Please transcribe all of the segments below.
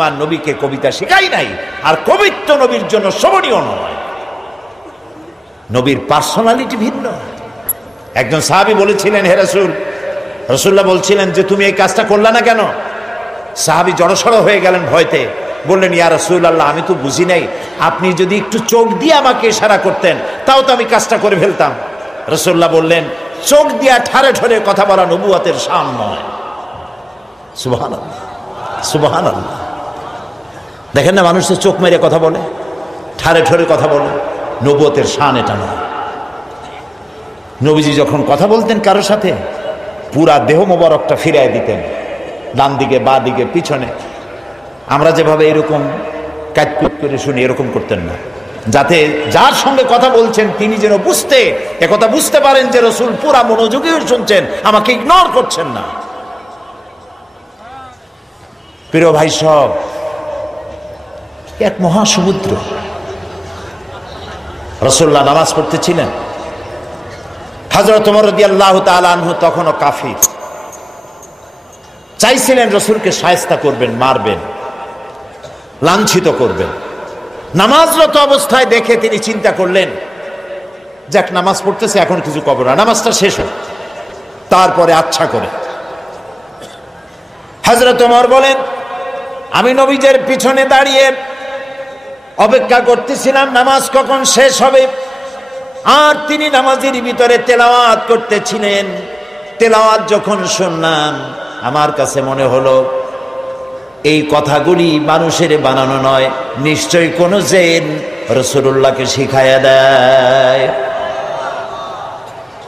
আমার নবীকে কবিতা শেখাই নাই, আর কবিত্ব নবীর জন্য শোভনীয় নয়। নবীর পার্সোনালিটি ভিন্ন। একজন সাহাবী বলেছিলেন, হে রাসূল, রাসূলুল্লাহ বলছিলেন যে তুমি এই কাজটা করলা না কেন? সাহাবী জড়সড় হয়ে গেলেন ভয়তে, বললেন, ইয়া রাসূলুল্লাহ, আমি তো বুঝি নাই, আপনি যদি একটু চোখ দিয়ে আমাকে ইশারা করতেন তাও তো আমি কাজটা করে ফেলতাম। রাসূলুল্লাহ বললেন, চোখ দিয়া ঠারে ঠরে কথা বলা নবুয়তের শান নয়। সুবহানাল্লাহ, সুবহানাল্লাহ। দেখেন না, মানুষের চোখ মেরে কথা বলে, ঠারে ঠরে কথা বলে, নবুয়তের শান এটা নয়। নবীজি যখন কথা বলতেন কারোর সাথে, পুরা দেহ মোবারকটা ফিরায় দিতেন, ডান দিকে, বা দিকে, পিছনে। আমরা যেভাবে এরকম কাটকুট করে শুনি, এরকম করতেন না, যাতে যার সঙ্গে কথা বলছেন তিনি যেন একথা বুঝতে পারেন যে রাসূল পুরা মনোযোগী শুনছেন, আমাকে ইগনোর করছেন না। প্রিয় ভাই সব, এক মহাসমুদ্র। রাসূলুল্লাহ নামাজ পড়তেছিলেন। হযরত ওমর রাদিয়াল্লাহু তাআলা আনহু তখনও কাফির, চাইছিলেন রাসূলকে শায়েস্তা করবেন, মারবেন, লাঞ্ছিত করবেন। নামাজরত অবস্থায় দেখে তিনি চিন্তা করলেন, যাক নামাজ পড়তেছে, এখন কিছু কবর না, নামাজটা শেষ হোক, তারপরে আচ্ছা করে। হযরত ওমর বলেন, আমি নবীজের পিছনে দাঁড়িয়ে অপেক্ষা করতেছিলাম নামাজ কখন শেষ হবে, আর তিনি নামাজের ভিতরে তেলাওয়াত করতেছিলেন। তেলাওয়াত যখন শুনলাম, আমার কাছে মনে হলো এই কথাগুলি মানুষের বানানো নয়, নিশ্চয়ই কোন জিন রাসূলুল্লাহকে শিখায়া দেয়।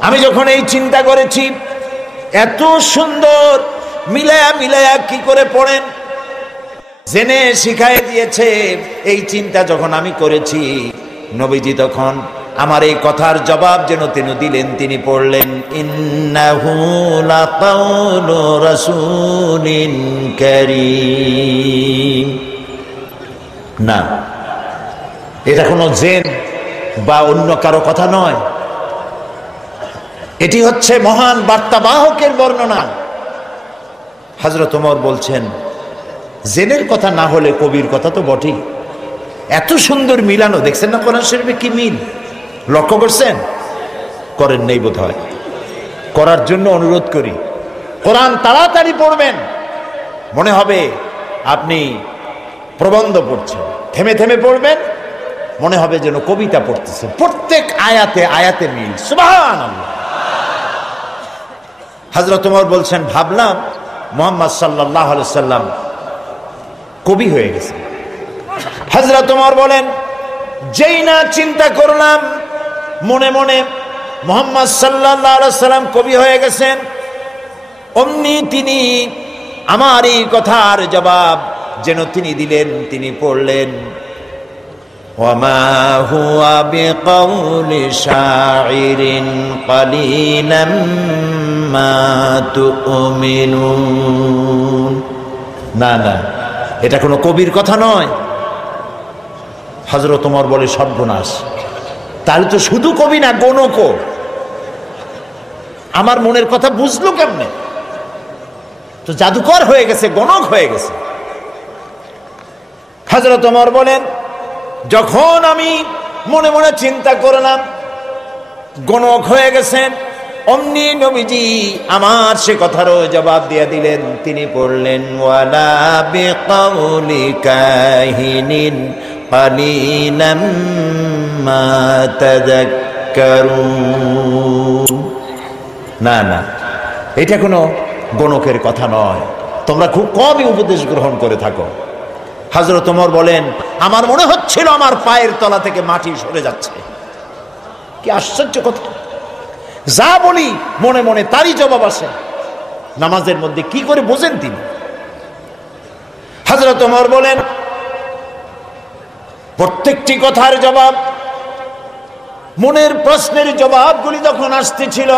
আমি যখন এই চিন্তা করেছি, এত সুন্দর মিলায়া মিলায়া কি করে পড়েন, জেনে শিখায় দিয়েছে, এই চিন্তা যখন আমি করেছি, নবীজি তখন আমার এই কথার জবাব যেন তিনি দিলেন। তিনি পড়লেন, ইন্নাহু লাকাউলু রাসূলিন কারীম। না, এটা কোনো জিন বা অন্য কারো কথা নয়, এটি হচ্ছে মহান বার্তাবাহকের বর্ণনা। হযরত ওমর বলছেন, জিনের কথা না হলে কবির কথা তো বটেই। এত সুন্দর মিলানো, দেখছেন না কোরআন শরীফে কি মিল, লক্ষ্য করছেন? করেন নেই বোধ হয়, করার জন্য অনুরোধ করি। কোরআন তাড়াতাড়ি পড়বেন, মনে হবে আপনি প্রবন্ধ পড়ছেন। থেমে থেমে পড়বেন, মনে হবে যেন কবিতা পড়তেছেন। প্রত্যেক আয়াতে আয়াতে মিল, সুবহানাল্লাহ। হযরত ওমর বলছেন, ভাবলাম মুহাম্মদ সাল্লাল্লাহু আলাইহি সাল্লাম কবি হয়ে গেছে। হযরত ওমর বলেন, যেই না চিন্তা করলাম মনে মনে মুহাম্মদ সাল্লাল্লাহু আলাইহি সাল্লাম কবি হয়ে গেছেন, অমনি তিনি আমার এই কথার জবাব যেন তিনি দিলেন। তিনি পড়লেন, ওয়ামা হুয়া বিকাউলি শাইরিন কালিলাম মা তুমিনুন। না না, এটা কোনো কবির কথা নয়। হযরত ওমর বলে, সর্বনাশ, তাহলে তো শুধু কবি না, গণকও। আমার মনের কথা বুঝলো কেমনে? তো জাদুকর হয়ে গেছে, গণক হয়ে গেছে। হযরত ওমর বলেন, যখন আমি মনে মনে চিন্তা করলাম গণক হয়ে গেছেন, অমনি নবীজি আমার সে কথারও জবাব দিয়ে দিলেন। তিনি পড়লেন, ওয়ালা বিকাউলি কাহিনিন কালিলাম মা তাযাক্কারুন। না না, এটা কোনো গণকের কথা নয়, তোমরা খুব কমই উপদেশ গ্রহণ করে থাকো। হযরত ওমর বলেন, আমার মনে হচ্ছিল আমার পায়ের তলা থেকে মাটি সরে যাচ্ছে। কি আশ্চর্য কথা! যা বলি মনে মনে তারই জবাব আসে। নামাজের মধ্যে কি করে বোঝেন তিনি? হযরত ওমর বলেন, প্রত্যেকটি কথার জবাব, মনের প্রশ্নের জবাবগুলি যখন আসতেছিল,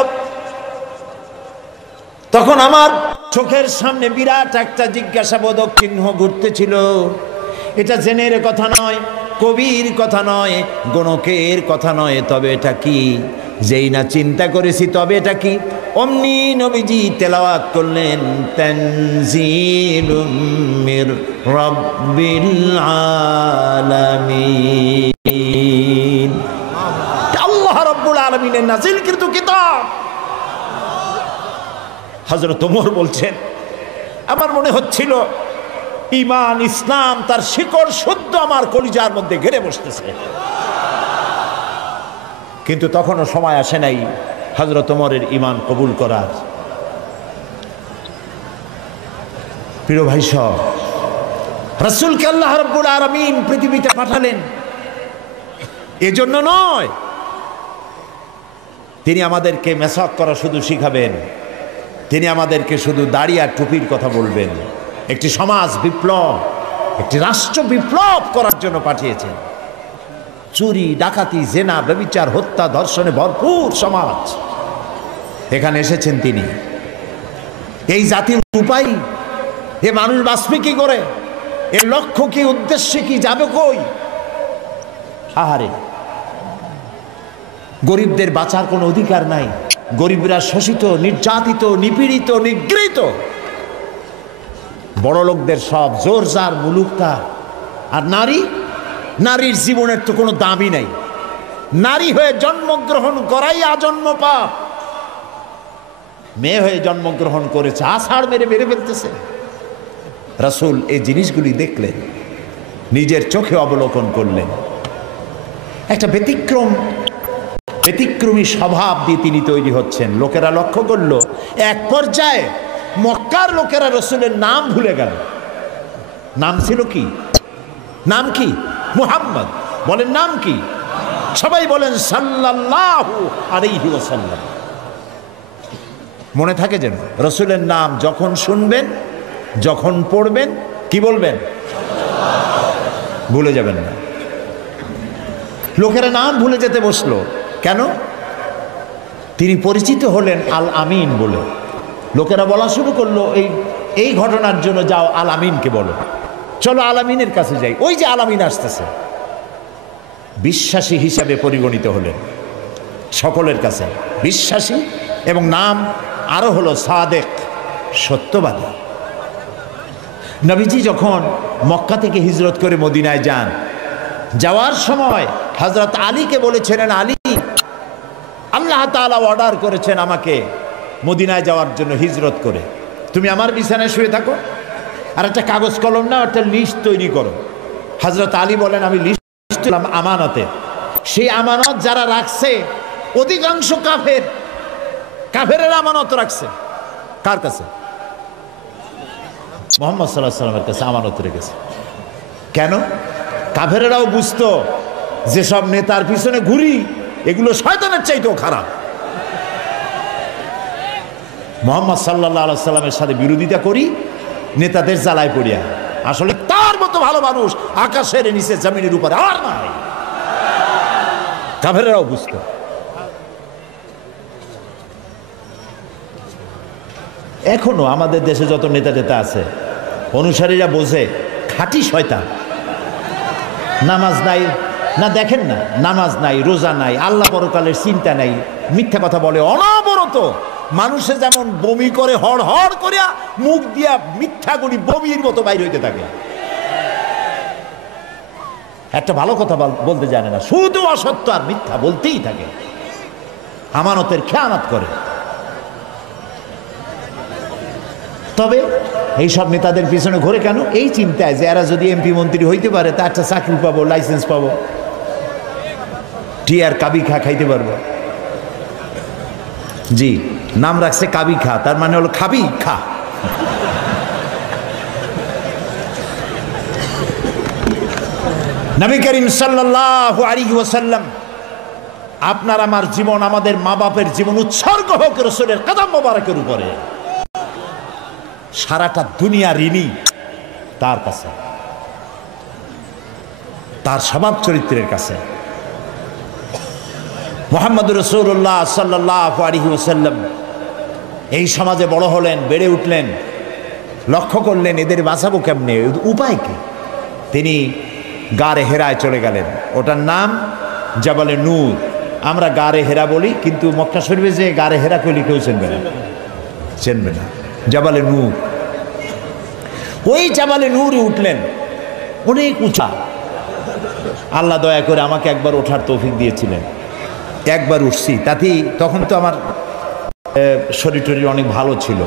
তখন আমার চোখের সামনে বিরাট একটা জিজ্ঞাসাবোধক চিহ্ন ঘুরতেছিল। এটা জেনের কথা নয়, কবির কথা নয়, গণকের কথা নয়, তবে এটা কি? যেই না চিন্তা করেছি তবে এটা কি, অমনি নবীজি তেলাওয়াত করলেন তানজিলুম মির রাব্বিল আলামিন। আল্লাহ রাব্বুল আলামিনের নাযিলকৃত কিতাব। হযরত ওমর বলছেন, আমার মনে হচ্ছিল ঈমান ইসলাম তার শিকড় শুদ্ধ আমার কলিজার মধ্যে ঘেরে বসতেছে, কিন্তু তখনও সময় আসে নাই হযরত ওমরের ঈমান কবুল করার। প্রিয় ভাই সব, রাসূলকে আল্লাহ রাব্বুল আলামিন পৃথিবীতে পাঠালেন এজন্য নয় তিনি আমাদেরকে মেসাক করা শুধু শিখাবেন, তিনি আমাদেরকে শুধু দাড়ি আর টুপির কথা বলবেন। একটি সমাজ বিপ্লব, একটি রাষ্ট্র বিপ্লব করার জন্য পাঠিয়েছেন। চুরি, ডাকাতি, জেনা, ব্যভিচার, হত্যা, ধর্ষণে ভরপুর সমাজ, এখানে এসেছেন তিনি। এই জাতির উপায়, এ মানুষ বাঁচবে কি করে, এর লক্ষ্য কি, উদ্দেশ্য কি, যাবে কই? আহারে, গরিবদের বাঁচার কোনো অধিকার নাই। গরিবরা শোষিত, নির্যাতিত, নিপীড়িত, নিগৃহীত। বড় লোকদের সব জোর জার, মুলুক তার। আর নারী, নারীর জীবনের তো কোনো দামই নাই। নারী হয়ে জন্মগ্রহণ করাই আজন্ম পাপ। মেয়ে হয়ে জন্মগ্রহণ করেছে, আষাঢ় মেরে মেরে ফেলতেছে। রাসূল এই জিনিসগুলি দেখলেন, নিজের চোখে অবলোকন করলেন। একটা ব্যতিক্রমী স্বভাব দিয়ে তিনি তৈরি হচ্ছেন। লোকেরা লক্ষ্য করল, এক পর্যায়ে মক্কার লোকেরা রাসূলের নাম ভুলে গেল। নাম ছিল কি? নাম কি? মুহাম্মদ। বলেন নাম কি? সবাই বলেন সাল্লাল্লাহু আলাইহি ওয়াসাল্লাম। মনে থাকে যেন রাসূলের নাম যখন শুনবেন, যখন পড়বেন, কি বলবেন? ভুলে যাবেন না। লোকেরা নাম ভুলে যেতে বসলো কেন? তিনি পরিচিত হলেন আল আমিন বলে। লোকেরা বলা শুরু করলো, এই ঘটনার জন্য যাও আল আমিনকে বলো, চলো আল আমিনের কাছে যাই, ওই যে আল আমিন আসতেছে। বিশ্বাসী হিসাবে পরিগণিত হলেন সকলের কাছে, বিশ্বাসী, এবং নাম আরো হলো সাদেক, সত্যবাদী। নবীজি যখন মক্কা থেকে হিজরত করে মদিনায় যান, যাওয়ার সময় হযরত আলীকে বলেছিলেন, আলী, আল্লাহ তাআলা অর্ডার করেছেন আমাকে মদিনায় যাওয়ার জন্য হিজরত করে, তুমি আমার বিছানায় শুয়ে থাকো, আর একটা কাগজ কলম নাও, একটা লিস্ট তৈরি করো। হযরত আলী বলেন, আমি লিস্ট দিলাম আমানতে। সেই আমানত যারা রাখছে অধিকাংশ কাফেরের আমানত রাখছে। কার কাছে? মুহাম্মদ সাল্লাল্লাহু আলাইহি ওয়াসাল্লামের কাছে আমানত রেখেছে। কেন? কাফেরেরাও বুঝতো যেসব নেতার পিছনে ঘুরি, এগুলো শয়তানের চাইতেও খারাপ। মুহাম্মদ সাল্লাল্লাহু আলাইহি ওয়াসাল্লামের সাথে বিরোধিতা করি নেতাদের জ্বালায় পড়িয়া। আসলে তার মতো ভালো মানুষ আকাশের নিচে, জমিনের উপরে আর নাই। কাফেরেরাও বুঝতো। এখনো আমাদের দেশে যত নেতা টেতা আছে, অনুসারীরা বোঝে খাঁটি শয়তান। নামাজ নাই না, দেখেন না, নামাজ নাই, রোজা নাই, আল্লাহ পরকালের চিন্তা নাই, মিথ্যা কথা বলে অনবরত। মানুষে যেমন বমি করে হড় হড় করিয়া, মুখ দিয়া মিথ্যা করি বমির মতো বাইর হইতে থাকে। একটা ভালো কথা বলতে জানে না, শুধু অসত্য আর মিথ্যা বলতেই থাকে, আমানতের খেয়ানত করে। তবে এইসব নেতাদের পিছনে ঘুরে কেন? এই চিন্তায় যে এরা যদি এমপি মন্ত্রী হইতে পারে, তা একটা চাকরি পাবো, লাইসেন্স পাবো, টিয়ার কাবি খা খাইতে পারবো। জি, নাম রাখছে কাবি খা, তার মানে হলো খাবি খা। নবী করিম সাল্লাল্লাহু আলাইহি ওয়াসাল্লাম, আপনার আমার জীবন, আমাদের মা বাপের জীবন উৎসর্গ হোক রাসূলের কদম মোবারকের উপরে। সারাটা দুনিয়া ঋণী তার কাছে, তার স্বভাব চরিত্রের কাছে। মুহাম্মদুর রাসূলুল্লাহ সাল্লাল্লাহু আলাইহি ওয়াসাল্লাম এই সমাজে বড় হলেন, বেড়ে উঠলেন, লক্ষ্য করলেন এদের বাঁচাবো কেমনে, উপায় কি? তিনি গারে হেরায় চলে গেলেন। ওটার নাম জাবালে নূর, আমরা গারে হেরা বলি, কিন্তু মক্কা শরীফে যে গারে হেরা কইলে কেউ চিনবে না, চিনবে না। জাবালে নূর, ওই জাবালে নূরে উঠলেন, অনেক উঁচা। আল্লাহ দয়া করে আমাকে একবার ওঠার তৌফিক দিয়েছিলেন, একবার উঠছি। তাতেই তখন তো আমার শরীর টরীর অনেক ভালো ছিল,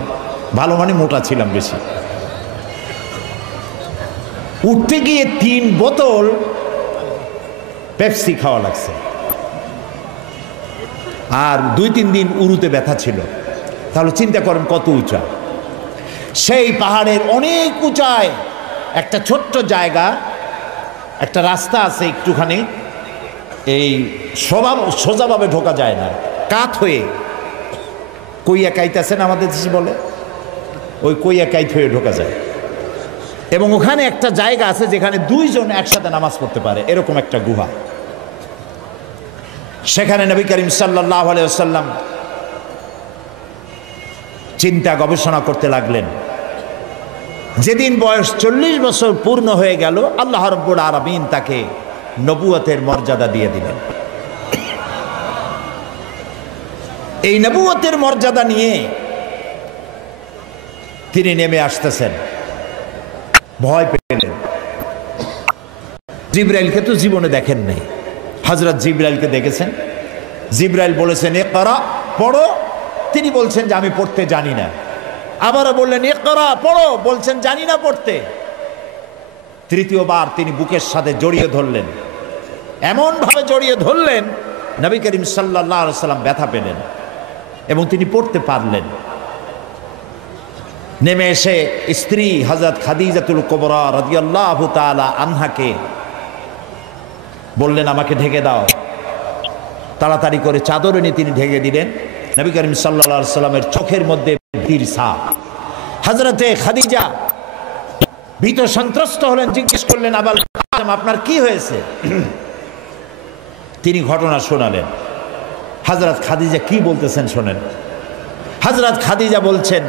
ভালো মানে মোটা ছিলাম বেশি। উঠতে গিয়ে 3 বোতল পেপসি খাওয়া লাগছে, আর 2-3 দিন উরুতে ব্যথা ছিল। তাহলে চিন্তা করেন কত উঁচা। সেই পাহাড়ের অনেক উঁচায় একটা ছোট্ট জায়গা, একটা রাস্তা আছে একটুখানি, এই সোজাভাবে ঢোকা যায় না, কাত হয়ে কইয়া কাইত আছেন আমাদের দেশে বলে, ওই কইয়া কাইত হয়ে ঢোকা যায়। এবং ওখানে একটা জায়গা আছে যেখানে 2 জন একসাথে নামাজ পড়তে পারে, এরকম একটা গুহা। সেখানে নবী করিম সাল্লাল্লাহু আলাইহি ওয়াসাল্লাম চিন্তা গবেষণা করতে লাগলেন। যেদিন বয়স 40 বছর পূর্ণ হয়ে গেল, আল্লাহ রাব্বুল আলামিন তাকে নবুয়তের মর্যাদা দিয়ে দিলেন। এই নবুয়তের মর্যাদা নিয়ে তিনি নেমে আসতেছেন। ভয় পেলেন। জিবরাইলকে তো জীবনে দেখেন নাই, হযরত জিবরাইলকে দেখেছেন। জিবরাইল বলেছেন ইকরা, পড়ো। তিনি বলছেন যে আমি পড়তে জানি না। আবারও বললেন ইকরা, পড়ো। বলছেন জানি না পড়তে। তৃতীয়বার তিনি বুকের সাথে জড়িয়ে ধরলেন, এমন ভাবে জড়িয়ে ধরলেন নবী করিম সাল্লাল্লাহু আলাইহি ওয়াসাল্লাম ব্যথা পেলেন এবং তিনি পড়তে পারলেন। নেমে এসে স্ত্রী হযরত খাদিজাতুল কুবরা রাদিয়াল্লাহু তাআলা আনহাকে বললেন আমাকে ঢেকে দাও। তাড়াতাড়ি করে চাদর এনে তিনি ঢেকে দিলেন। নবী করিম সাল্লাল্লাহু আলাইহি ওয়াসাল্লামের চোখের মধ্যে ভীতির ছাপ। হযরতে খাদিজা ভীত সন্ত্রস্ত হলেন, জিজ্ঞেস করলেন আবাল কাসেম আপনার কি হয়েছে? তিনি ঘটনা শোনালেন। হযরত খাদিজা কি বলতেছেন শোনেন। হযরত খাদিজা বলছেন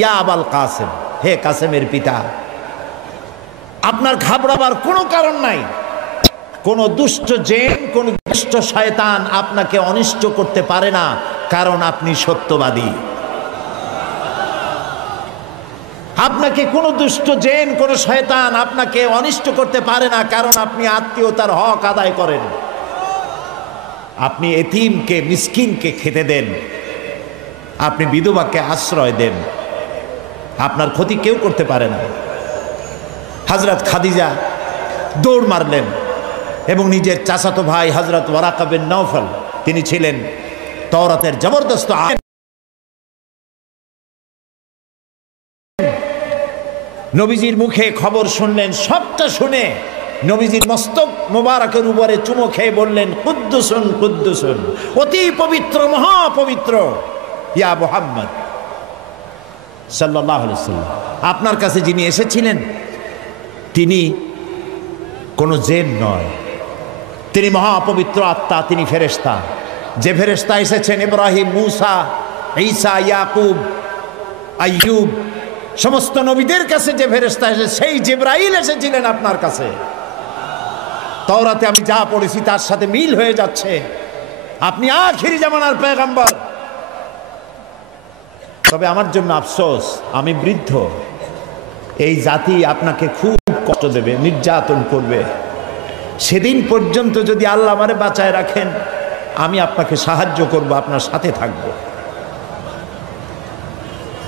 ইয়া আবাল কাসেম, হে কাসেমের পিতা, আপনার ঘাবড়াবার কোনো কারণ নাই। কোন দুষ্ট জিন, কোন দুষ্ট শয়তান আপনাকে অনিষ্ট করতে পারে না, কারণ আপনি সত্যবাদী। আপনাকে কোন দুষ্ট জিন, কোন শয়তান আপনাকে অনিষ্ট করতে পারে না, কারণ আপনি আত্মীয়তার হক আদায় করেন। আপনি এতিমকে, মিসকিনকে খেতে দেন, আপনি বিধবাকে আশ্রয় দেন, আপনার ক্ষতি কেউ করতে পারে না। হযরত খাদিজা দৌড় মারলেন এবং নিজের চাচাতো ভাই হযরত ওয়ারাকা বিন নওফল, তিনি ছিলেন তাওরাতের জবরদস্ত আলেম, নবীজির মুখে খবর শুনলেন। সবটা শুনে নবীজির মস্তক মোবারকের উপরে চুমো খেয়ে বললেন কুদ্দুসুন কুদ্দুসুন, অতি পবিত্র, মহাপবিত্র ইয়া মুহাম্মদ সাল্লাল্লাহু আলাইহি ওয়াসাল্লাম। আপনার কাছে যিনি এসেছিলেন তিনি কোনো জিন নয়, তিনি মহাপবিত্র আত্মা, তিনি ফেরেশতা। যে ফেরেশতা এসেছেন ইব্রাহিম, মূসা, ঈসা, ইয়াকুব, আইয়ুব, সমস্ত নবীদের কাছে যে ফেরেশতা এসে, সেই জিবরাইল এসেছিলেন আপনার কাছে। তাওরাতে আমি যা পড়েছি তার সাথে মিল হয়ে যাচ্ছে। আপনি আখিরি জামানার পয়গম্বর। তবে আমার জন্য আফসোস, আমি বৃদ্ধ। এই জাতি আপনাকে খুব কষ্ট দেবে, নির্যাতন করবে। সেদিন পর্যন্ত যদি আল্লাহ আমারে বাঁচায় রাখেন, আমি আপনাকে সাহায্য করব, আপনার সাথে থাকব।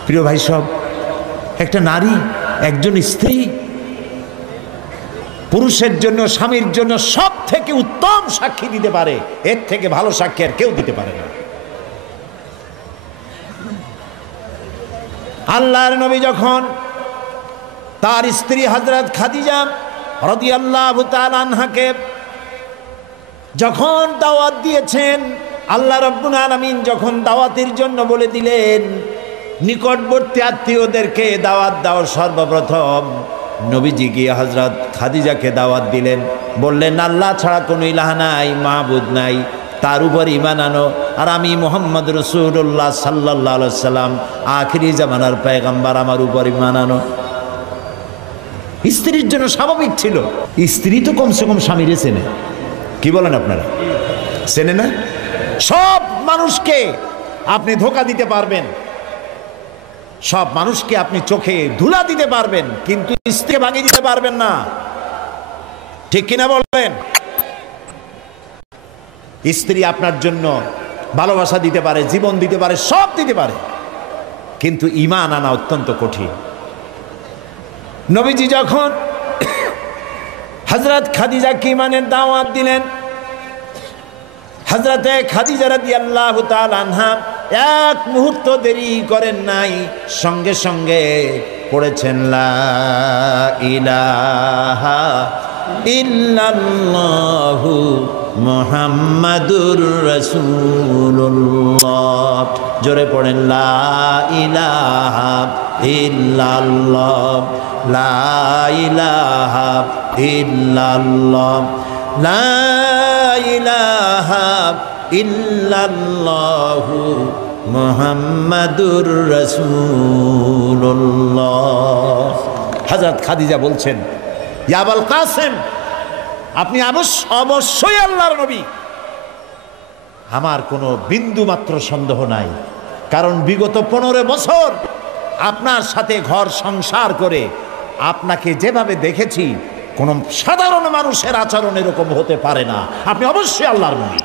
প্রিয় ভাই সব, একটা নারী, একজন স্ত্রী পুরুষের জন্য, স্বামীর জন্য সব থেকে উত্তম সাক্ষী দিতে পারে। এর থেকে ভালো সাক্ষী আর কেউ দিতে পারে না। আল্লাহর নবী যখন তার স্ত্রী হযরত খাদিজা রাদিয়াল্লাহু তাআলা আনহাকে যখন দাওয়াত দিয়েছেন, আল্লাহ রাব্বুল আলামিন যখন দাওয়াতের জন্য বলে দিলেন নিকটবর্তী আত্মীয়দেরকে দাওয়াত দাও, সর্বপ্রথম নবীজি গিয়ে হযরত খাদিজাকে দাওয়াত দিলেন। বললেন আল্লাহ ছাড়া কোনো ইলাহ নাই, মাবুদ নাই, তার উপর ঈমান আনো। আর আমি মুহাম্মদ রাসূলুল্লাহ সাল্লাল্লাহু আলাইহি সাল্লাম, আখিরি জামানার পয়গম্বর, আমার উপর ঈমান আনো। স্ত্রীর জন্য স্বাভাবিক ছিল। স্ত্রী তো কমসে কম স্বামীরে চেনে, কি বলেন আপনারা? চেনে না? সব মানুষকে আপনি ধোঁকা দিতে পারবেন, সব মানুষকে আপনি চোখে ধুলা দিতে পারবেন, কিন্তু স্ত্রীকে ভাঙিয়ে দিতে পারবেন না। ঠিক কিনা বলবেন? স্ত্রী আপনার জন্য ভালোবাসা দিতে পারে, জীবন দিতে পারে, সব দিতে পারে, কিন্তু ঈমান আনা অত্যন্ত কঠিন। নবীজি যখন হযরত খাদিজাকে ঈমানের দাওয়াত দিলেন, হযরতে খাদিজা রাদিয়াল্লাহু তাআলা আনহা এক মুহূর্ত দেরি করেন নাই, সঙ্গে সঙ্গে পড়েছেন লা ইলাহা ইল্লাল্লাহু মুহাম্মাদুর রাসূলুল্লাহ। জোরে পড়েন লা ইলাহা ইল্লাল্লাহ, লা ইলাহা ইল্লাল্লাহ, লা ইলাহা ইল্লাল্লাহু মুহাম্মাদুর রাসূলুল্লাহ। হযরত খাদিজা বলছেন, ইয়া আবুল কাসেম, আপনি অবশ্যই আল্লাহর নবী। আমার কোনো বিন্দু মাত্র সন্দেহ নাই, কারণ বিগত 15 বছর আপনার সাথে ঘর সংসার করে আপনাকে যেভাবে দেখেছি, কোন সাধারণ মানুষের আচরণ এরকম হতে পারে না। আপনি অবশ্যই আল্লাহর নবী।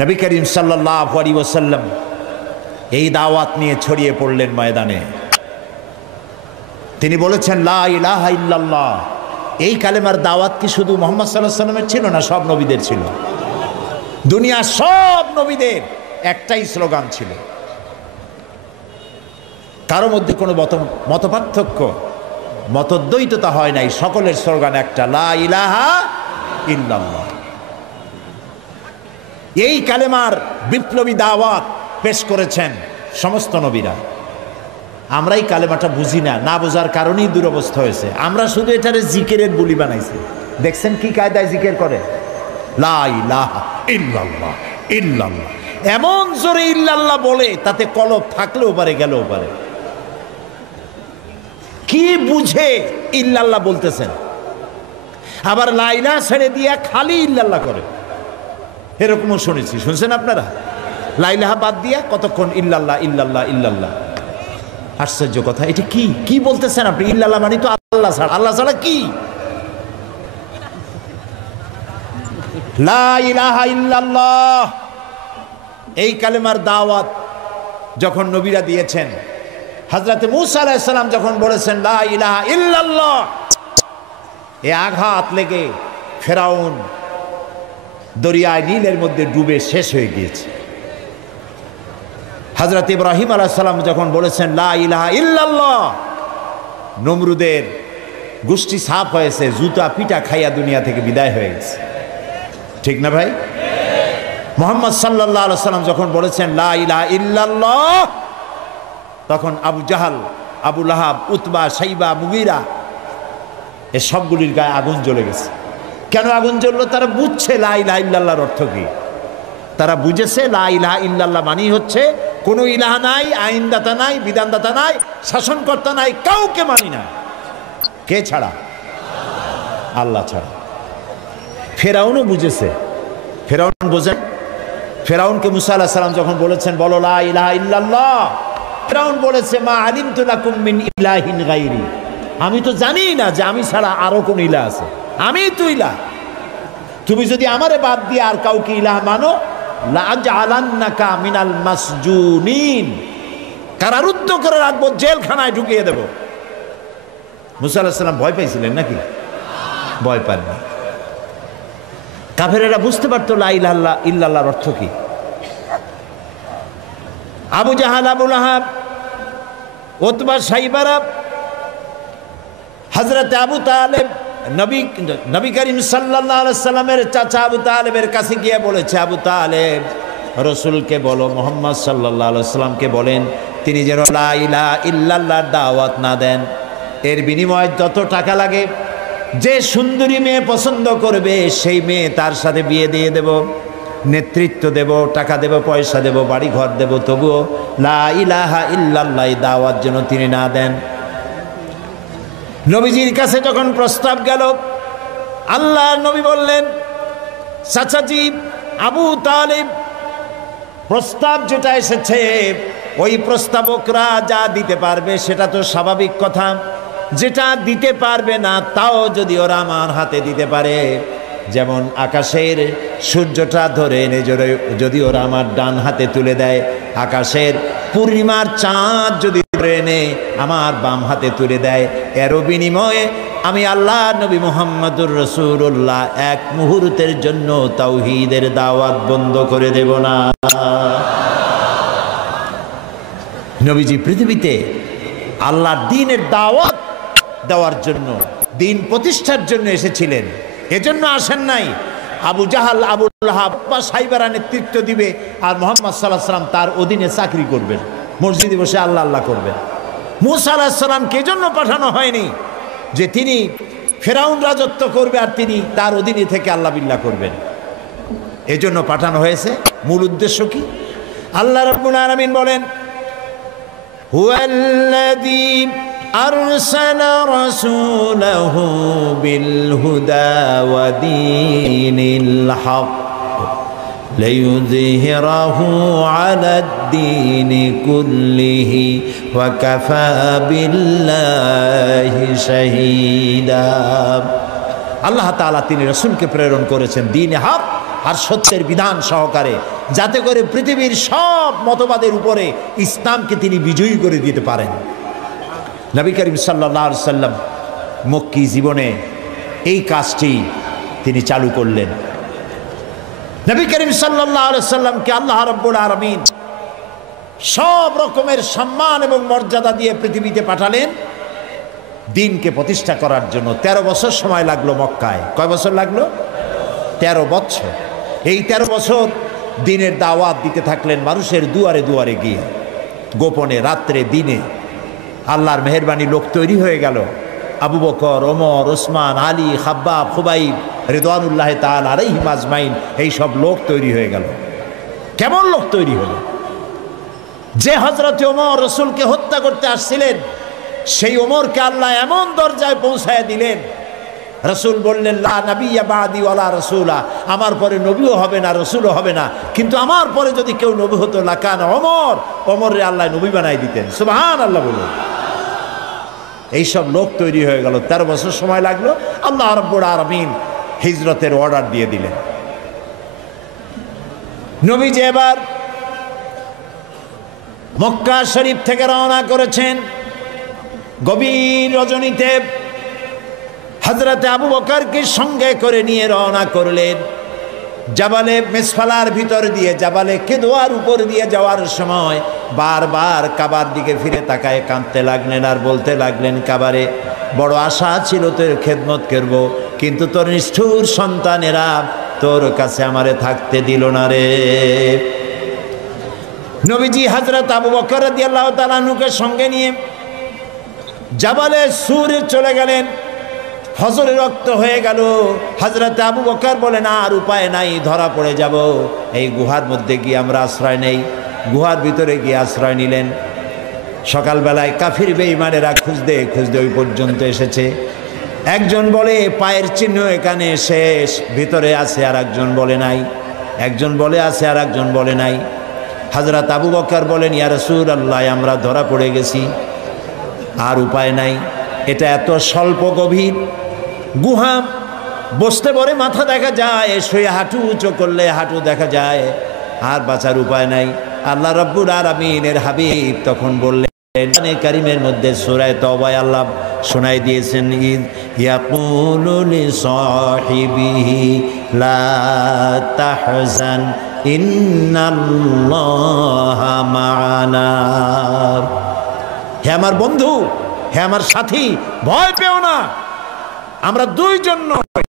নবী করিম সাল্লাল্লাহু আলাইহি ওয়াসাল্লাম এই দাওয়াত নিয়ে ছড়িয়ে পড়লেন ময়দানে। তিনি বলেছেন লা ইলাহা ইল্লাল্লাহ। এই কালেমার দাওয়াত কি শুধু মুহাম্মদ সাল্লাল্লাহু আলাইহি ওয়াসাল্লামের ছিল না, সব নবীদের ছিল। দুনিয়ার সব নবীদের একটাই স্লোগান ছিল, কারো মধ্যে কোনো মতপার্থক্য, মতদ্বৈততা হয় নাই, সকলের স্লোগান একটা, লা ইলাহা ইল্লাল্লাহ। এই কালেমার বিপ্লবী দাওয়াত পেশ করেছেন সমস্ত নবীরা। আমরা এই কালেমাটা বুঝি না, না বোঝার কারণেই দুরবস্থা হয়েছে। আমরা শুধু এটারে জিকিরের বুলি বানাইছি। দেখছেন কি কায়দায় জিকির করে, লা ইলাহা ইল্লাল্লাহ ইল্লাল্লাহ, এমন জোরে ইল্লাল্লাহ বলে তাতে কলব থাকলেও পারে, গেলেও পারে। কি বুঝে ইল্লাল্লাহ বলতেছেন? আবার লা ইলাহা ছেড়ে দিয়া খালি ইল্লাল্লাহ করে, এরকমও শুনেছি। শুনছেন আপনারা? লা ইলাহা বাদ দিয়া কতক্ষণ ইল্লাল্লাহ ইল্লাল্লাহ ইল্লাল্লাহ। আশ্চর্য কথা, এটা কি কি বলতেছেন আপনি? ইল্লাল্লাহ মানে তো আল্লাহ ছাড়া। আল্লাহ ছাড়া কি? লা ইলাহা ইল্লাল্লাহ এই কালেমার দাওয়াত যখন নবীরা দিয়েছেন, হযরতে মূসা আলাইহিস সালাম যখন বলেছেন লা ইলাহা ইল্লাল্লাহ, এ আঘাত লেগে ফেরাউন দরিয়ায় নীলের মধ্যে ডুবে শেষ হয়ে গিয়েছে। হযরত ইব্রাহিম আলাইহিস সালাম যখন বলেছেন লা ইলাহা ইল্লাল্লাহ, নমরুদের গোষ্ঠী সাফ হয়েছে, জুতা পিটা খাইয়া দুনিয়া থেকে বিদায় হয়ে গেছে। ঠিক না ভাই? মুহাম্মদ সাল্লাল্লাহু আলাইহি সাল্লাম যখন বলেছেন লা ইলাহা ইল্লাল্লাহ, তখন আবু জাহাল, আবু লাহাব, উতবা, শাইবা, মুগীরা এ সবগুলির গায়ে আগুন জ্বলে গেছে। কেন আগুন জ্বললো? তারা বুঝছে লা ইলাহা ইল্লাল্লাহর অর্থ কি। তারা বুঝেছে লা ইলাহা ইল্লাল্লাহ মানেই হচ্ছে কোনো ইলাহা নাই, আইনদাতা নাই, বিধানদাতা নাই, শাসনকর্তা নাই, কাউকে মানি না। কে ছাড়া? আল্লাহ ছাড়া। ফেরাউনও বুঝেছে। ফেরাউন বোঝেন? ফেরাউনকে মুসা আলাইহিস সালাম যখন বলেছেন বলো লা ইলাহা ইল্লাল্লাহ, ফেরাউন বলেছে মা আলিমতু লাকুম মিন ইলাহিন গায়রি, আমি তো জানি না যে আমি ছাড়া আরো কোন ইলাহ আছে, আমি তো ইলাহ। তুমি যদি আমারে বাদ দিয়ে আর কাউকে ইলাহ মানো, লা আজআলান্নাকা মিনাল মাসজুনিন, কারারুদ্ধ করে রাখবো, জেলখানায় ঢুকিয়ে দেব। মুসা আলাইহিস সালাম ভয় পাইছিলেন নাকি? ভয় পাননি। কাফেরেরা বুঝতে পারতো লা ইলাহা ইল্লাল্লাহর অর্থ কি। আবু জাহাল, আবু লাহাব, উতবা, শাইবারা, হযরত আবু তালেব নবী করিম সাল্লাল্লাহু আলাইহি সাল্লামের চাচা আবু তালেবের কাছে গিয়ে বলেছে, আবু তালেব রাসূলকে বলো, মুহাম্মদ সাল্লাল্লাহু আলাইহি সাল্লামকে বলেন তিনি যেন লা ইলাহা ইল্লাল্লাহর দাওয়াত না দেন, এর বিনিময়ে যত টাকা লাগে, যে সুন্দরী মেয়ে পছন্দ করবে সেই মেয়ে তার সাথে বিয়ে দিয়ে দেব, নেতৃত্ব দেব, টাকা দেব, পয়সা দেব, বাড়ি ঘর দেব, তবুও লা ইলাহা ইল্লাল্লাহ দাওয়াত যেন তিনি না দেন। নবীজির কাছে যখন প্রস্তাব গেল, আল্লাহ নবী বললেন চাচাজি আবু তালিব প্রস্তাব যেটা এসেছে, ওই প্রস্তাবকরা যা দিতে পারবে সেটা তো স্বাভাবিক কথা, যেটা দিতে পারবে না তাও যদি ওরা আমার হাতে দিতে পারে, যেমন আকাশের সূর্যটা ধরে এনে যদি ওরা আমার ডান হাতে তুলে দেয়, আকাশের পূর্ণিমার চাঁদ যদি ধরে এনে আমার বাম হাতে তুলে দেয়, এরও বিনিময়ে আমি আল্লাহ নবী মুহাম্মদুর রাসূলুল্লাহ এক মুহূর্তের জন্য তাওহীদের দাওয়াত বন্ধ করে দেব না। নবীজি পৃথিবীতে আল্লাহর দ্বীনের দাওয়াত দেওয়ার জন্য, দ্বীন প্রতিষ্ঠার জন্য এসেছিলেন। এজন্য আসেন নাই আবু জাহাল, আবু লাহাব বা সাইবারা নেতৃত্ব দিবে আর মুহাম্মদ সাল্লাল্লাহু আলাইহি সাল্লাম তার অধীনে চাকরি করবেন, মসজিদে বসে আল্লাহ আল্লাহ করবেন। মূসা আলাইহিস সালামকে এজন্য পাঠানো হয়নি যে তিনি ফেরাউন রাজত্ব করবে আর তিনি তার অধীনে থেকে আল্লাহ বিল্লাহ করবেন। এজন্য পাঠানো হয়েছে। মূল উদ্দেশ্য কি? আল্লাহ রাব্বুল আলামিন বলেন, হুয়াল্লাযী আরসালা রাসূলাহু বিল হুদা ওয়া দীনিল হক লিইয়ুযহিরাহু আলাদ-দীনি কুল্লিহি ওয়া কাফা বিল্লাহি শাহীদা। আল্লাহ তাআলা তিনি রাসূলকে প্রেরণ করেছেন দ্বীনে হক আর সত্যের বিধান সহকারে, যাতে করে পৃথিবীর সব মতবাদের উপরে ইসলামকে তিনি বিজয়ী করে দিতে পারেন। নবী করিম সাল্লাল্লাহু আলাইহি সাল্লাম মক্কি জীবনে এই কাজটি তিনি চালু করলেন। নবী করিম সাল্লাল্লাহু আলাইহি সাল্লামকে আল্লাহ রাব্বুল আলামিন সব রকমের সম্মান এবং মর্যাদা দিয়ে পৃথিবীতে পাঠালেন দ্বীনকে প্রতিষ্ঠা করার জন্য। 13 বছর সময় লাগলো মক্কায়। কয় বছর লাগলো? 13 বছর। এই 13 বছর দ্বীনের দাওয়াত দিতে থাকলেন মানুষের দুয়ারে দুয়ারে গিয়ে, গোপনে, রাত্রে, দিনে। আল্লাহর মেহেরবানি লোক তৈরি হয়ে গেল। আবু বকর, ওমর, ওসমান, আলী, খাব্বাব, খুবাইব রিদওয়ানুল্লাহ তাআলা আলাইহিম আজমাইন, এই সব লোক তৈরি হয়ে গেল। কেমন লোক তৈরি হলো? যে হযরত ওমর রাসূলকে হত্যা করতে আসছিলেন, সেই ওমরকে আল্লাহ এমন দরজায় পৌঁছায় দিলেন, রাসূল বললেন, লা নাবিয়্যা বাদি ওয়ালা রাসূলা, আমার পরে নবীও হবে না, রাসূলও হবে না, কিন্তু আমার পরে যদি কেউ নবী হতো লাকান ওমর, ওমরে আল্লাহ নবী বানাই দিতেন। সুবহানাল্লাহ বলুন। এইসব লোক তৈরি হয়ে গেল। 13 বছর সময় লাগলো। আল্লাহ রাব্বুল আলামিন হিজরতের অর্ডার দিয়ে দিলেন। নবীজি এবার মক্কা শরীফ থেকে রওনা করেছেন। গভীর রজনীতে হযরতে আবু বকরকে সঙ্গে করে নিয়ে রওনা করলেন। জাবালে মিসফালার ভিতর দিয়ে, জাবালে কেদোয়ার উপর দিয়ে যাওয়ার সময় বারবার কাবার দিকে ফিরে তাকায় কাঁদতে লাগলেন আর বলতে লাগলেন, কাবারে বড় আশা ছিল তোর খেদমত করব, কিন্তু তোর নিষ্ঠুর সন্তানেরা তোর কাছে আমারে থাকতে দিল না রে। নবীজি হযরত আবু বকর রাদিয়াল্লাহু তাআলা আনহুকে সঙ্গে নিয়ে জাবালে সুরে চলে গেলেন। ফজরে রক্ত হয়ে গেল। হযরত আবু বকর বলেন, আর উপায় নাই, ধরা পড়ে যাব, এই গুহার মধ্যে গিয়ে আমরা আশ্রয় নেই। গুহার ভিতরে গিয়ে আশ্রয় নিলেন। সকালবেলায় কাফির বেঈমানেরা খুঁজতে খুঁজতে ওই পর্যন্ত এসেছে। একজন বলে পায়ের চিহ্ন এখানে শেষ, ভিতরে আছে, আর একজন বলে নাই। একজন বলে আছে, আর একজন বলে নাই। হযরত আবু বকর বলেন, ইয়া রাসূলুল্লাহ, আমরা ধরা পড়ে গেছি, আর উপায় নাই। এটা এত স্বল্প গভীর গুহা, বসতে পরে মাথা দেখা যায়, শুয়ে হাঁটু উঁচু করলে হাঁটু দেখা যায়, আর বাঁচার উপায় নাই। আল্লাহ রাব্বুল আলামিনের হাবিব তখন বললেন, কোরআনে কারীমের মধ্যে সূরা তাওবায় আল্লাহ শোনাই দিয়েছেন, ইদ ইয়াকুলু লিসাহিবিহি লা তাহজান ইন্নাল্লাহা মা'ানা। হে আমার বন্ধু, হে আমার সাথী, ভয় পেও না, আমরা দুইজন নই,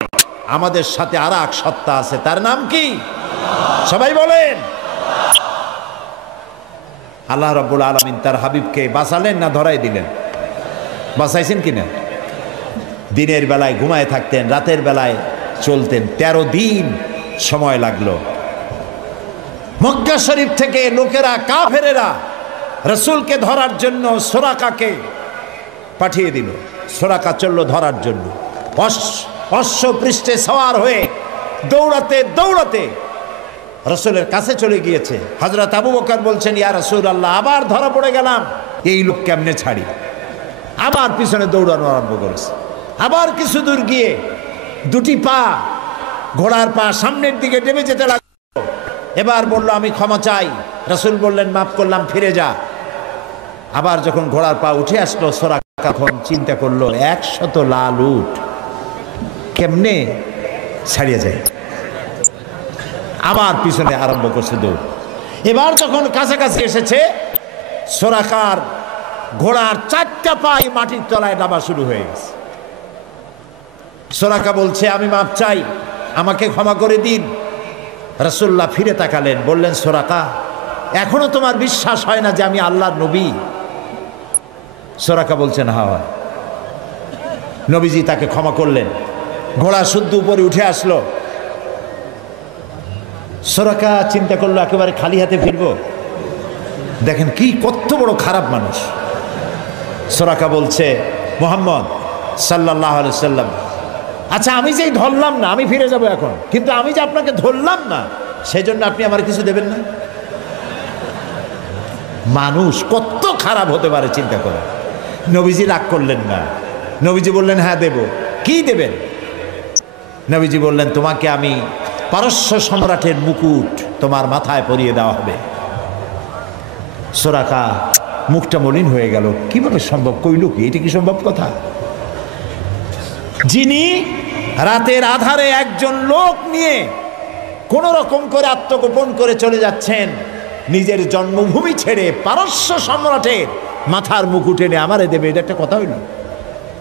আমাদের সাথে আর এক সত্তা আছে, তার নাম কি? সবাই বলেন। আল্লাহ রাব্বুল আলামিন তার হাবিবকে বাঁচালেন না ধরাই দিলেন? বাঁচাইছেন কিনা? দিনের বেলায় ঘুমায় থাকতেন, রাতের বেলায় চলতেন। 13 দিন সময় লাগলো। মক্কা শরীফ থেকে লোকেরা, কাফেরেরা রাসূলকে ধরার জন্য সুরাকাকে পাঠিয়ে দিল। সুরাকা চলল ধরার জন্য। অশ্ব পৃষ্ঠে সওয়ার হয়ে দৌড়াতে দৌড়াতে রাসূলের কাছে চলে গিয়েছে। হযরত আবু বকর বলছেন, ইয়া রাসূলুল্লাহ, আবার ধরা পড়ে গেলাম, এই লোক কেমনে ছাড়ি? আবার পিছনে দৌড়ানো আরম্ভ করেছে। আবার কিছু দূর গিয়ে দুটি পা, ঘোড়ার পা সামনের দিকে টেনে যেতে লাগলো। এবার বলল, আমি ক্ষমা চাই। রাসূল বললেন, মাফ করলাম, ফিরে যা। আবার যখন ঘোড়ার পা উঠে আসলো, সুরাকা তখন চিন্তা করলো, 100 লাল উট কেমনে ছাড়িয়ে যায়। আবার পিছনে আরম্ভ করছে দৌড়। এবার যখন কাছাকাছি এসেছে, সুরাকার ঘোড়ার 4টা পাই মাটির তলায় ডাবা শুরু হয়ে গেছে। সুরাকা বলছে, আমি মাপ চাই, আমাকে ক্ষমা করে দিন। রাসূলুল্লাহ ফিরে তাকালেন, বললেন, সুরাকা, এখনো তোমার বিশ্বাস হয় না যে আমি আল্লাহর নবী? সুরাকা বলছেন, হ্যাঁ। নবীজি তাকে ক্ষমা করলেন। ঘোড়া শুদ্ধ উপরে উঠে আসলো। সুরাকা চিন্তা করলো, একেবারে খালি হাতে ফিরবো। দেখেন কি কত বড় খারাপ মানুষ। সুরাকা বলছে, মুহাম্মদ সাল্লাল্লাহু আলাইহি ওয়াসাল্লাম, আচ্ছা আমি যেই ধরলাম না, আমি ফিরে যাব এখন, কিন্তু আমি যে আপনাকে ধরলাম না, সেজন্য আপনি আমার কিছু দেবেন না? মানুষ কত খারাপ হতে পারে চিন্তা করে। নবীজি রাগ করলেন না। নবীজি বললেন, হ্যাঁ দেব। কি দেবেন? নবীজি বললেন, তোমাকে আমি পারস্য সম্রাটের মুকুট তোমার মাথায় পরিয়ে দেওয়া হবে। সুরাকা মুখটা মলিন হয়ে গেল। কিভাবে সম্ভব? কইল কি? এটা কি সম্ভব কথা? যিনি রাতের আধারে একজন লোক নিয়ে কোন রকম করে আত্মগোপন করে চলে যাচ্ছেন, নিজের জন্মভূমি ছেড়ে পারস্য সম্রাটের মাথার মুকুট এনে আমারে দেবে, এটা একটা কথা হইল?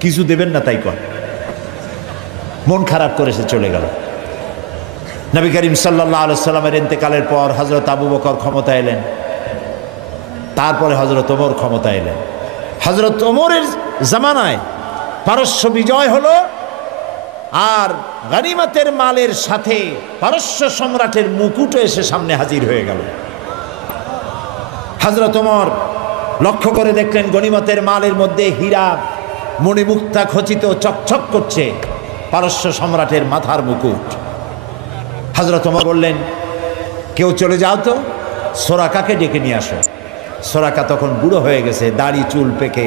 কিছু দেবেন না তাই কর। মন খারাপ করে সে চলে গেল। নবী করিম সাল্লাল্লাহু আলাইহি সাল্লামের ইন্তেকালের পর হযরত আবু বকর ক্ষমতা এলেন, তারপরে হযরত ওমর ক্ষমতা এলেন। হযরত ওমরের জামানায় পারস্য বিজয় হলো, আর গনিমতের মালের সাথে পারস্য সম্রাটের মুকুটও এসে সামনে হাজির হয়ে গেল। হযরত ওমর লক্ষ্য করে দেখলেন গনিমতের মালের মধ্যে হীরা মণিমুক্তা খচিত চকচক করছে, পারস্য সম্রাটের মাথার মুকুট। হযরত ওমর বললেন, কেউ চলে যাও তো, সুরাকাকে ডেকে নিয়ে আসো। সুরাকা তখন বুড়ো হয়ে গেছে, দাড়ি চুল পেকে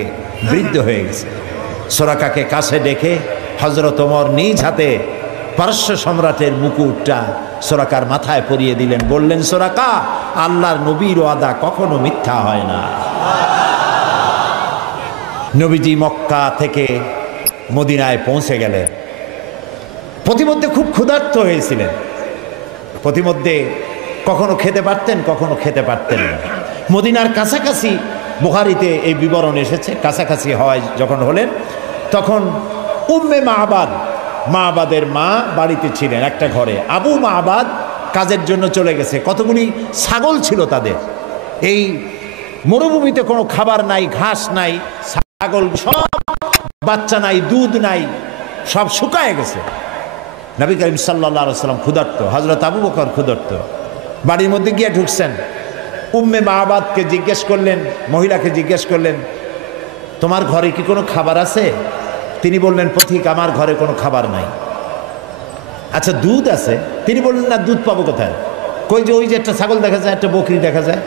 বৃদ্ধ হয়ে গেছে। সুরাকাকে কাছে ডেকে হযরত ওমর নিজ হাতে পারস্য সম্রাটের মুকুটটা সুরাকার মাথায় পরিয়ে দিলেন। বললেন, সুরাকা, আল্লাহর নবীর ওয়াদা কখনো মিথ্যা হয় না। নবীজি মক্কা থেকে মদিনায় পৌঁছে গেলেন। প্রতিমধ্যে খুব ক্ষুধার্ত হয়েছিলেন। প্রতিমধ্যে কখনো খেতে পারতেন, কখনো খেতে পারতেন না। মদিনার কাছাকাছি, বুখারীতে এই বিবরণ এসেছে, কাছাকাছি হয় যখন হলেন, তখন উম্মে মাআবাদের মা বাড়িতে ছিলেন একটা ঘরে। আবু মাআবাদ কাজের জন্য চলে গেছে। কতগুলি ছাগল ছিল তাদের। এই মরুভূমিতে কোনো খাবার নাই, ঘাস নাই, ছাগল সব, বাচ্চা নাই, দুধ নাই, সব শুকায় গেছে। নবী করিম সাল্লাল্লাহু আলাইহি ওয়াসাল্লাম ক্ষুধার্ত, হযরত আবু বকর ক্ষুধার্ত। বাড়ির মধ্যে গিয়ে ঢুকছেন। উম্মে মাআবাদকে জিজ্ঞেস করলেন, মহিলাকে জিজ্ঞেস করলেন, তোমার ঘরে কি কোনো খাবার আছে? তিনি বললেন, পথিক, আমার ঘরে কোনো খাবার নাই। আচ্ছা, দুধ আছে? তিনি বললেন, না, দুধ পাবো কোথায়? কই যে ওই যে একটা ছাগল দেখা যায়, একটা বকরি দেখা যায়।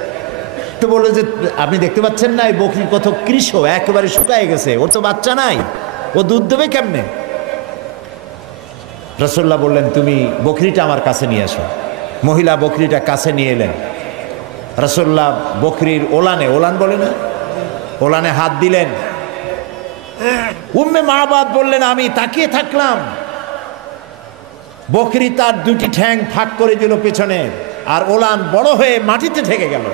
তো বললো যে, আপনি দেখতে পাচ্ছেন না, এই বকরি কত কৃষ, একেবারে শুকায় গেছে, ওর তো বাচ্চা নাই, ও দুধ দেবে কেমনে? রাসূলুল্লাহ বললেন, তুমি বকরিটা আমার কাছে নিয়ে আসো। মহিলা বকরিটা কাছে নিয়ে এলেন। রাসূলুল্লাহ বকরির ওলানে, ওলান বলে না, ওলানে হাত দিলেন। উম্মে মাআবাদ বললেন, আমি তাকিয়ে থাকলাম, বকরি তার দুটি ঠ্যাং ফাঁক করে দিল পেছনে, আর ওলান বড় হয়ে মাটিতে ঠেকে গেল।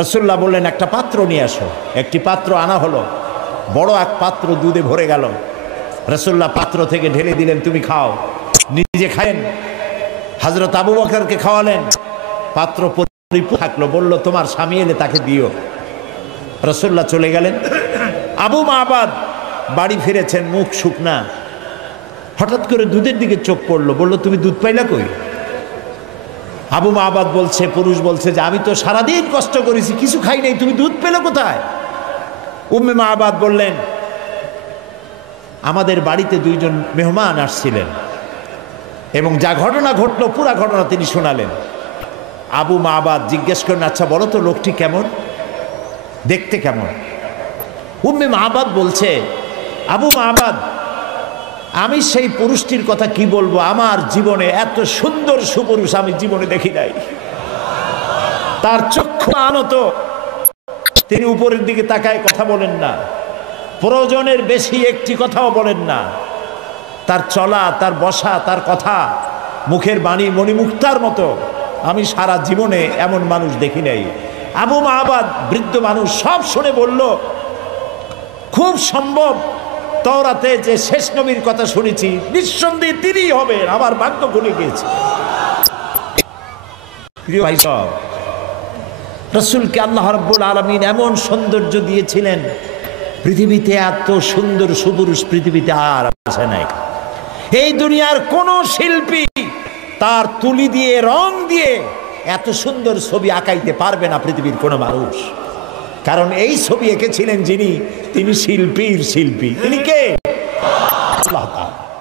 রাসূলুল্লাহ বললেন, একটা পাত্র নিয়ে আসো। একটি পাত্র আনা হলো, বড় এক পাত্র দুধে ভরে গেল। রাসূলুল্লাহ পাত্র থেকে ঢেলে দিলেন, তুমি খাও। নিজে খায়েন, হযরত আবু বকরকে খাওয়ালেন। পাত্র পরিপূর্ণ থাকলো। বলল, তোমার স্বামী এলে তাকে দিও। রাসূলুল্লাহ চলে গেলেন। আবু মাআবাদ বাড়ি ফিরেছেন, মুখ শুকনা। হঠাৎ করে দুধের দিকে চোখ পড়লো। বলল, তুমি দুধ পাইলা কই? আবু মাআবাদ বলছে, পুরুষ বলছে যে, আমি তো সারাদিন কষ্ট করেছি, কিছু খাই নাই, তুমি দুধ পেলে কোথায়? উম্মে মাআবাদ বললেন, আমাদের বাড়িতে দুইজন মেহমান আসছিলেন এবং যা ঘটনা ঘটলো পুরা ঘটনা তিনি শোনালেন। আবু মাবাদ জিজ্ঞেস করেন, আচ্ছা বলো তো লোকটি কেমন, দেখতে কেমন? উম্মে মাবাদ বলছে, আবু মাবাদ, আমি সেই পুরুষটির কথা কি বলবো, আমার জীবনে এত সুন্দর সুপুরুষ আমি জীবনে দেখি নাই। তার চক্ষু আনত, তিনি উপরের দিকে তাকায় কথা বলেন না, প্রয়োজনের বেশি একটি কথাও বলেন না। তার চলা, তার বসা, তার কথা, মুখের বাণী মণিমুক্তার মতো আমি সারা জীবনে এমন মানুষ দেখি নাই। আবু মাবাদ বৃদ্ধ মানুষ সব শুনে বলল, খুব সম্ভব তওরাতে যে শেষ নবীর কথা শুনেছি নিঃসন্দেহে তিনিই হবেন, আমার ভাগ্য খুলে গিয়েছে। প্রিয় ভাই সব, রাসূলকে আল্লাহ রাব্বুল আলামিন এমন সৌন্দর্য দিয়েছিলেন, পৃথিবীতে এত সুন্দর সুপুরুষ পৃথিবীতে আর আছে নাই। এই দুনিয়ার কোন শিল্পী তার তুলি দিয়ে রং দিয়ে এত সুন্দর ছবি আঁকাইতে পারবে না পৃথিবীর কোনো মানুষ। কারণ এই ছবি এঁকেছিলেন যিনি, তিনি শিল্পীর শিল্পী। তিনি কে? আল্লাহ তাআলা।